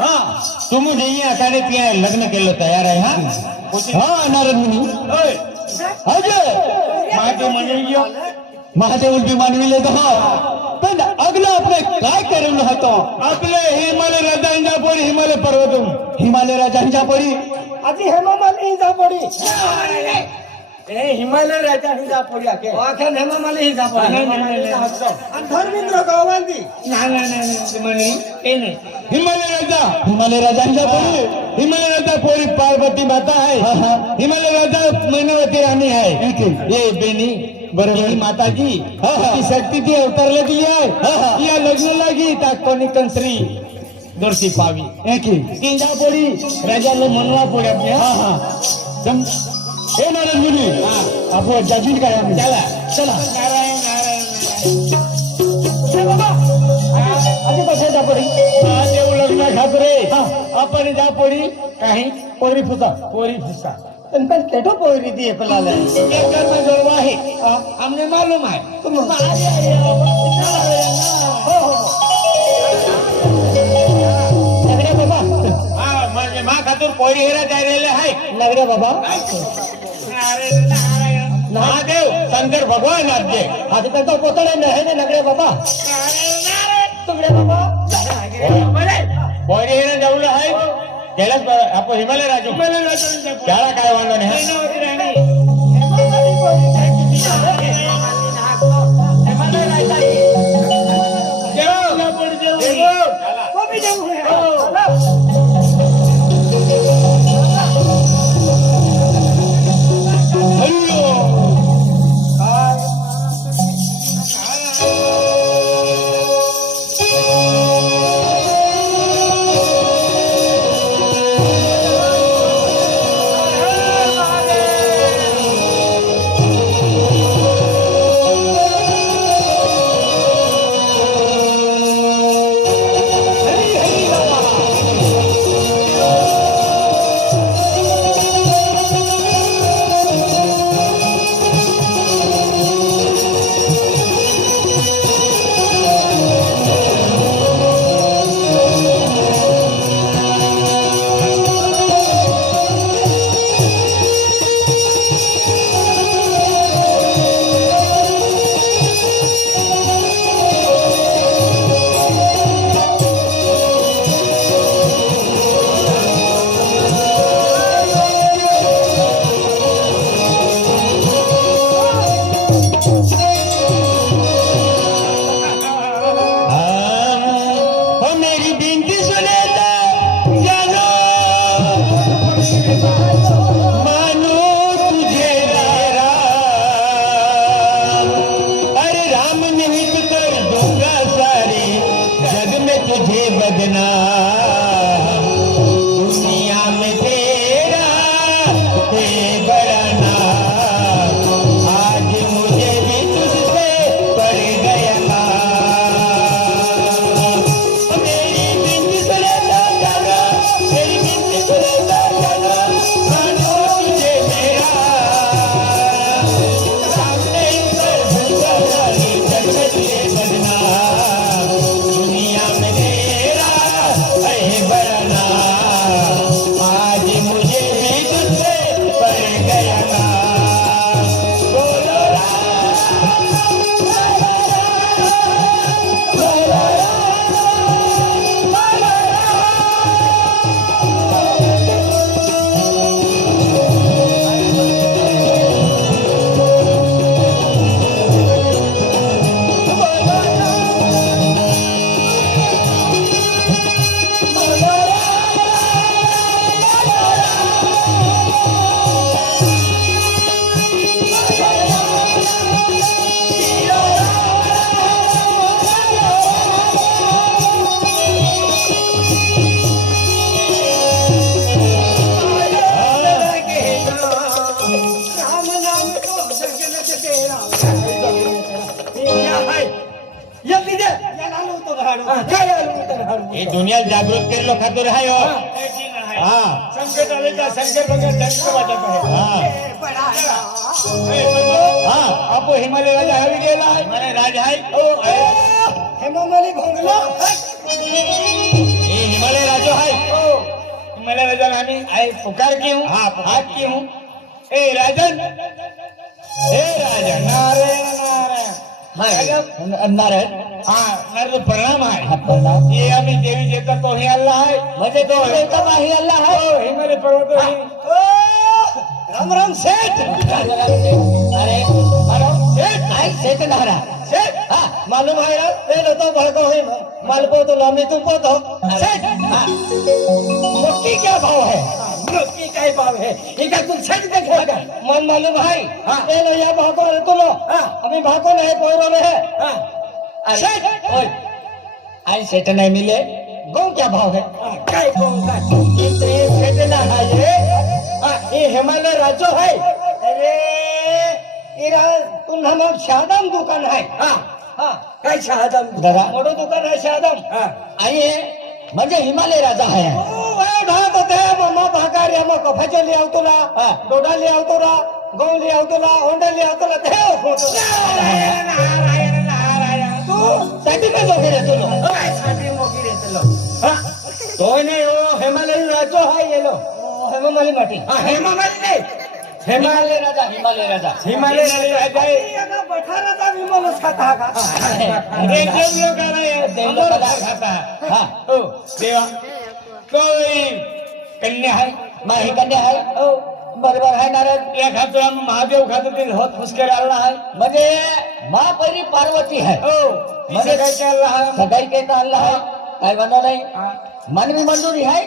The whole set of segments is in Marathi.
हा तुम्ही जई आताने त्या लग्न केलं तयार आहे हा हा नारद मुनी अजय महादेव म्हणजे महादेव भी मानविले पण अगला आपले काय करवलं होतं आपले हिमालय राजांच्या पडी हिमालय पर्वतून हिमालय राजांच्या पडी आधी हेमामाली ही जापडी ए हिमालय राजा ही जापडी आके आखन हेमामाली ही जापडी आणि धर्मेंद्र गावांदी नाही म्हणे ते नाही हिमालय राजांच्या पडी हिमालय राजा पोरी पार्वती माता आहे हिमालय राजा मैनवती राणी आहे ये बेनी बरोबर माताजी ती शक्ती ती अवतारला दिली आहे या लग्न लागी त्या कोणी कंत्री दर्शी पावी तीन पोडी राजाला मनवा पोडी आपल्या हे नारायण मुनी आपण जाजील काय चला चला नारायण असे कसे जा पडी देव लग्न खात रे आपण जा पडी काही पोरी फुसा पण केटो पोरी दी पलाला जरूर आहे हमने मालूम है तुम नगरे बाबा म्हणजे मा खातूर पोरी हेरा जायले आहे नगरे बाबा महादेव शंकर भगवान आद्य आधी तो पोतडे नाही नगरे बाबा तुगडे बाबा पोरी हेरा जाऊला आहे त्याला आपण हिमालय राजा त्याला काय वांधो नाही ये दुनिया जागृत के लोग खातिर है हो हां संकेत आले का संकेत बघा डंक वाजत आहे हां आपो हिमालय राजा हवी गेला आहे मारे राजा आहे ओ हेमामाली भोंगला हे हिमालय राजा आहे हिमालय राजन आम्ही आहे पुकार की हूँ हाथ की हूँ ए राजन हे राजन नारायण नारायण नारायण हाँ नारद प्रणाम आहे हा प्रणाम ये आम्ही देवी देवता तो ही अल्लाह है म्हणजे तो देवता नाही अल्लाह है हो हिमालय पर्वत ही राम राम सेठ अरे मारो सेठ आई सेठ नारा सेठ हाँ मालूम है यार ये तो भड़को है मालपो तो लामी तुम को तो सेठ हाँ मक्की क्या भाव है मक्की क्या भाव है इनका तुम सेठ देखेगा मन मालूम है हाँ ये लो ये भागो रे तुम हाँ अभी भागो नहीं कोयरो में है हाँ सेठ ओए आई सेठ नहीं मिले गौ क्या भाव है काय गौ का इतने सेठ ना है ये हिमालय राज्य है अरे इरा पुन्हा मग शहादाम दुकान आहे काय शहादाम दादा मोठं दुकान आहे शहादाम आणि म्हणजे हिमालय राजा आहे ढात होते मग भागार या मग कफाचे लिहाव तुला डोडा लिहाव तुला गहू लिहाव तुला ओंडा लिहाव तुला देव नारायण नारायण तू साठी काय मोगी तुलो साठी मोगी तुलो तो नाही हो हिमालय राज्य आहे येलो हेमामाली माटी हेमामाली नाही हिमालय राजा हिमालय राजा हिमालय राजा आहे बठाराचा विमल खाता का अरे देव लोकाला खाता हाँ हो देवा कोई कन्या है माही कन्या आहे हो बरोबर आहे नारद या खातो आम्ही महादेव खातो ते होत फुसके आला आहे म्हणजे महापरी पार्वती है हो म्हणजे काय काय आला आहे सगाई के का अल्लाह है काय बनो नहीं मनवी मंजूरी है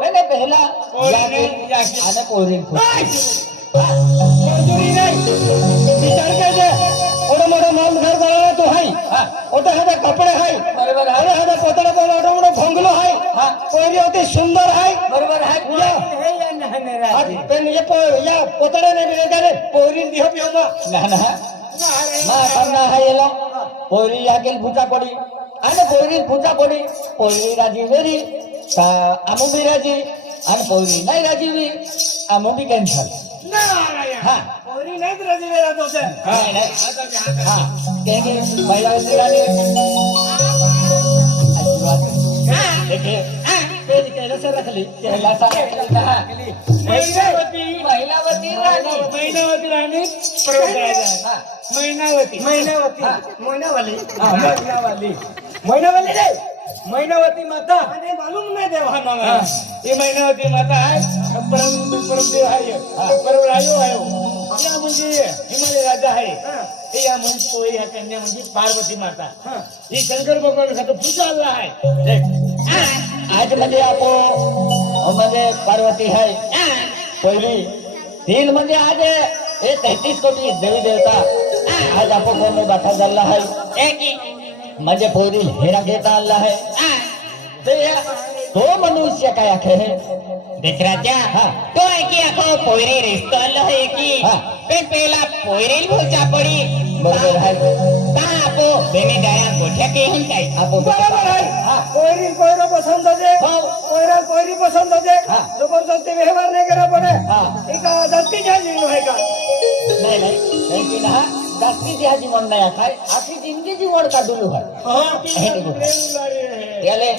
मैंने पहला आने पोरी मंजूरी नहीं विचार के जे ओडे मोडे माल घर बनाना तो है ओटे हदे कपड़े है बरोबर है ओटे हदे पोतड़े तो ओडे मोडे भोंगलो है पोरी होती सुंदर है बरोबर है या नहीं राजी पेन या पोतड़े ने भी करे पोरी दियो पियो ना ना मा करना है ये लो पोरी आगे भूता पड़ी आणि पोरी भूता पड़ी पोरी राजी वेरी आमू भी राजी आणि पोरी नाही राजी भी आमू भी कैंसल हाँ पोरी नहीं राजी मेरा तो से नहीं हाँ कहेंगे महिला देखिए पेज कैसे से रख ली कैला सा महिलावती रानी महिनावती महिनावाली महिनावाली रे महिनावती माता अरे मालूम नहीं देवा ये महिनावती माता है परम देव आहे बरोबर आयो या म्हणजे हिमालय राजा आहे या म्हणजे या कन्या म्हणजे पार्वती माता ही शंकर भगवान खातो पूजा आला आहे आज म्हणजे आपो म्हणजे पार्वती है पहिली तीन म्हणजे आज ये 33 कोटी देवी देवता आज आपो कोण में बैठा झाला है म्हणजे पोरी हेरा घेता आला है तो मनुष्य काय आखे है देख राजा तो है कि आखो पोयरे रिश्तो अल्लाह है कि पेन पेला पोयरे भोजा पड़ी बरोबर है ता आपो बेने दया गोठ्या के हन काय आपो बरोबर है कोयरी कोयरो पसंद है कोयरा कोयरी पसंद है जबरदस्ती व्यवहार नहीं करा पड़े एका दस्ती जाजी है का नहीं लेकिन हां दस्ती जाजी मन नहीं आता है आखी जिंदगी जीवन का दुलू है याले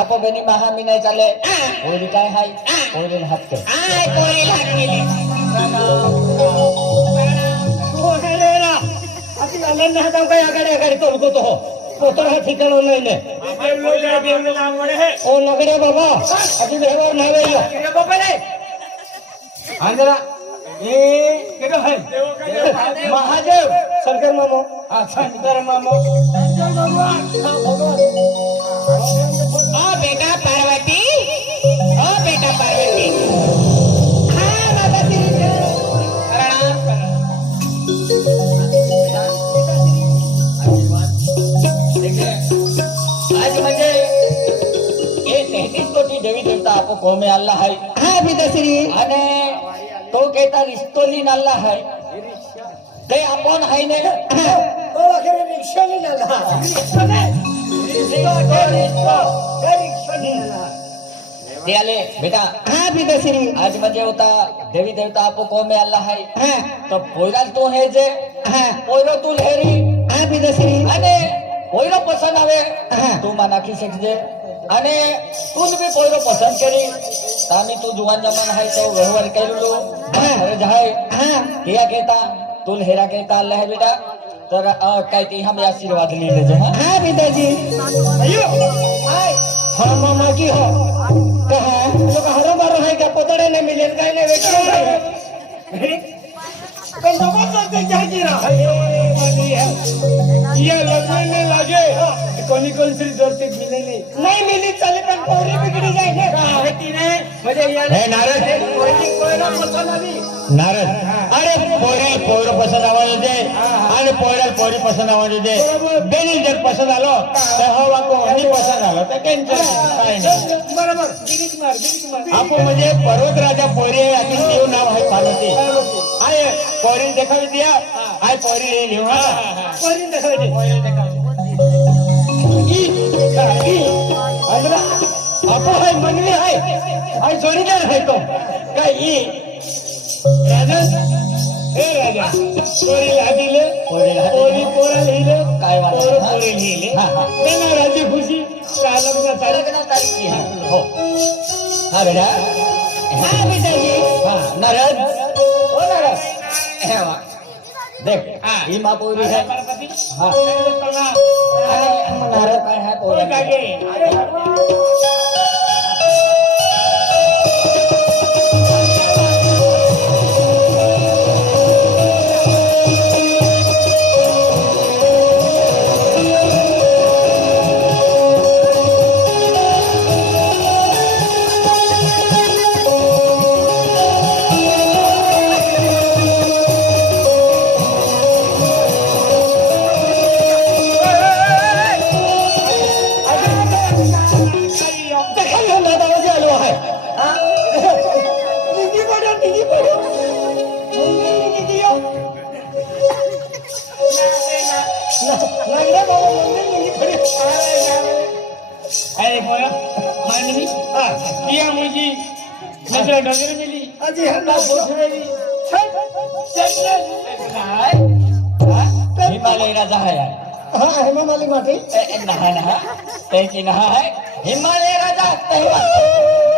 आपो बेनी महा मी नहीं चले कोयरी काय है कोयरी हाथ के आय पोरे लाग गेले तू है ना अति आनंद हाता काय आगडे तोलको तो पोतर हा ठिकाणो नाही ने देव लोग आवडे है ओ नगडे बाबा अति व्यवहार नाही वेला अरे बाबा रे अंजला ये केडो है महादेव शंकर मामो शंकर मामो ओ बेटा पार्वती हाँ माता श्री प्रणाम आज म्हणजे ये 33 कोटी देवी देवता आपको कौम में अल्लाह है हाँ पिताश्री आणि तो कहता रिश्तोलीन अल्लाह है ते आपण है ने तो आखिर रिश्तोलीन अल्लाह ते आले बेटा हाँ पिताश्री आज म्हणजे होता देवी देवता आपको कौम में अल्लाह है हाँ तो पोयरा तो है जे हाँ पोयरो तू हेरी हाँ पिताश्री અને પોયરો પસંદ આવે હા. તું માં નાખી શકજે અને તું બી પોયરો પસંદ કરી तामी तू जुवान जमान आहे तो व्यवहार केलो अरे जहाय किया कहता तुल हेरा कहता अल्लाह है बेटा तर काय ते हमें आशीर्वाद ले जे हां पिताजी अयो हाय हां मामा की हो कहा तो हरो बार है का पतड़े ने मिले काय ने बेटा कई समझ से क्या जी रहा ये लगने लगे कोणी कोण श्री जोरती मिले नहीं मिली चले पण पोरी बिगड़ी जाएंगे होती रे म्हणजे हे नारद कोयला पसंद आली नारद अरे पोर पसंद आवाज दे आणि पोरी पसंद आवाज दे बेनी जर पसंद आलो तर हो वाको आणि पसंद आलो तर कॅन्सल काय नाही बरोबर गिरीश मार आपण म्हणजे पर्वत राजा पोरी आहे आणि देव नाव आहे पार्वती आहे पोरी देखावी दिया आहे पोरी ले लिहू हा पोरी देखावी आपण हाय मनवी हाय जोडीदार आहे तो काय ई राजा हे राजा पोरीला दिले पोरी पोरा लिहिले काय वाटलं? पोरी लिहिले त्यांना राजी खुशी काय लग्न तारीख हो हा बेटा हा पिताजी हा नारद हो नारद हे वा देख ही मा पोरी है हा नारद काय है पोरी अरे बोला मानवी किया मुझी नजर नजर मिली अजी हल्ला बोझवेली हिमालय राजा है हाँ हेमा मालिक माटी नहा नहा तैकी नहा है हिमालय राजा कहवा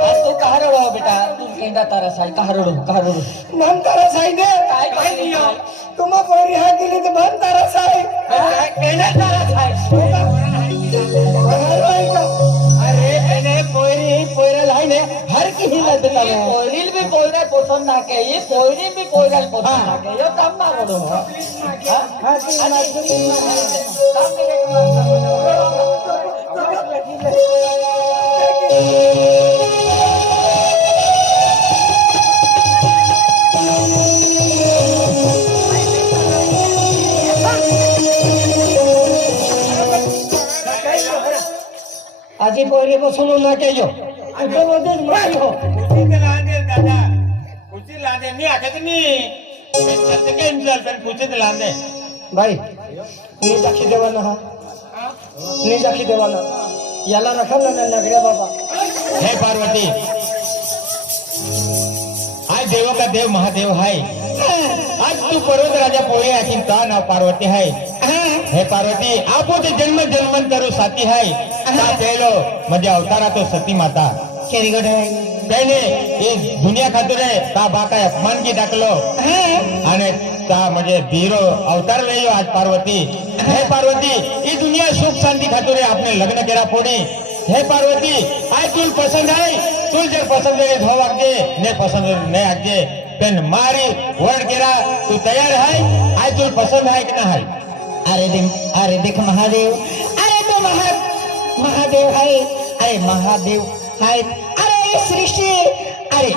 आज तू कहाँ रहो बेटा तू कहता तारा साई कहाँ रहो मन तारा साई ने काय लियो तुम पोरी हाथ दिली तो मन तारा साई कहना तारा साई अरे मैंने पोरी लाई ने हर की ही लद तले पोरील भी पोरा पसंद ना के ये पोरी भी पोरा पसंद ना के यो काम ना बोलो हाँ आजी पोरी को सुनो ना के यो तो रोजे मारी हो दादा कुछ लादे नहीं आखत नहीं कैसे कैंसल पण कुछ लादे भाई नी जाखी देवाना हा नी जाखी देवाना याला रखल ना नगरे बाबा हे पार्वती आज देवों का देव महादेव है आज तू पर्वत राजा पोरे आखिन का नाव पार्वती है हे पार्वती आपो ते जन्म जन्मांतरो साथी है ता पेलो म्हणजे अवतारा तो सती माता केरी गड त्याने हे दुनिया खातुरे ता बाका अपमान की टाकलो आणि ता म्हणजे धीरो अवतार वेयो आज पार्वती हे पार्वती ही दुनिया सुख शांती खातुरे आपने लग्न केला पोडी हे पार्वती आज तुल पसंद है तुल जर पसंद है धो आगे ने पसंद ने आगे पेन मारी वर्ड केरा तू तैयार है आज तुल पसंद है कि ना है अरे देख महादेव अरे तो महादेव है अरे महादेव है अरे सृष्टि अरे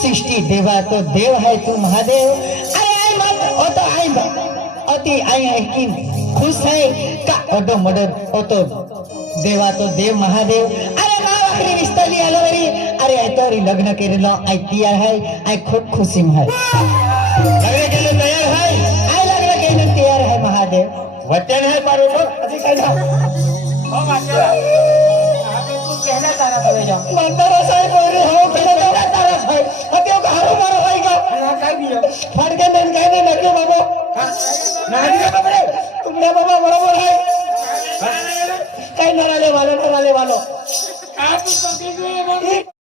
सृष्टि देवा तो देव है तू महादेव अरे आई मत ओ तो आई मत अति आई है कि खुश है का ओडो मदद ओ तो देवा तो देव महादेव अरे मावकरी विस्तली आलोरी अरे आई तोरी लग्न केलेलो आई तैयार है आई खूब खुशी में है लग्न के लिए तैयार है आई लग्न केले तैयार है महादेव वचन है पार्वती अजी कह जाओ हो माता तू कहना तारा सवे जाओ मंदरा साहेब बोल रहे हो कहना तारा साहेब हत्या का हारो मारो भाई का ना काय दियो फाड़ के नन कहने लगे बाबा ना दियो बाबा तुमने बाबा बराबर है कहीं नराले वालो आप तो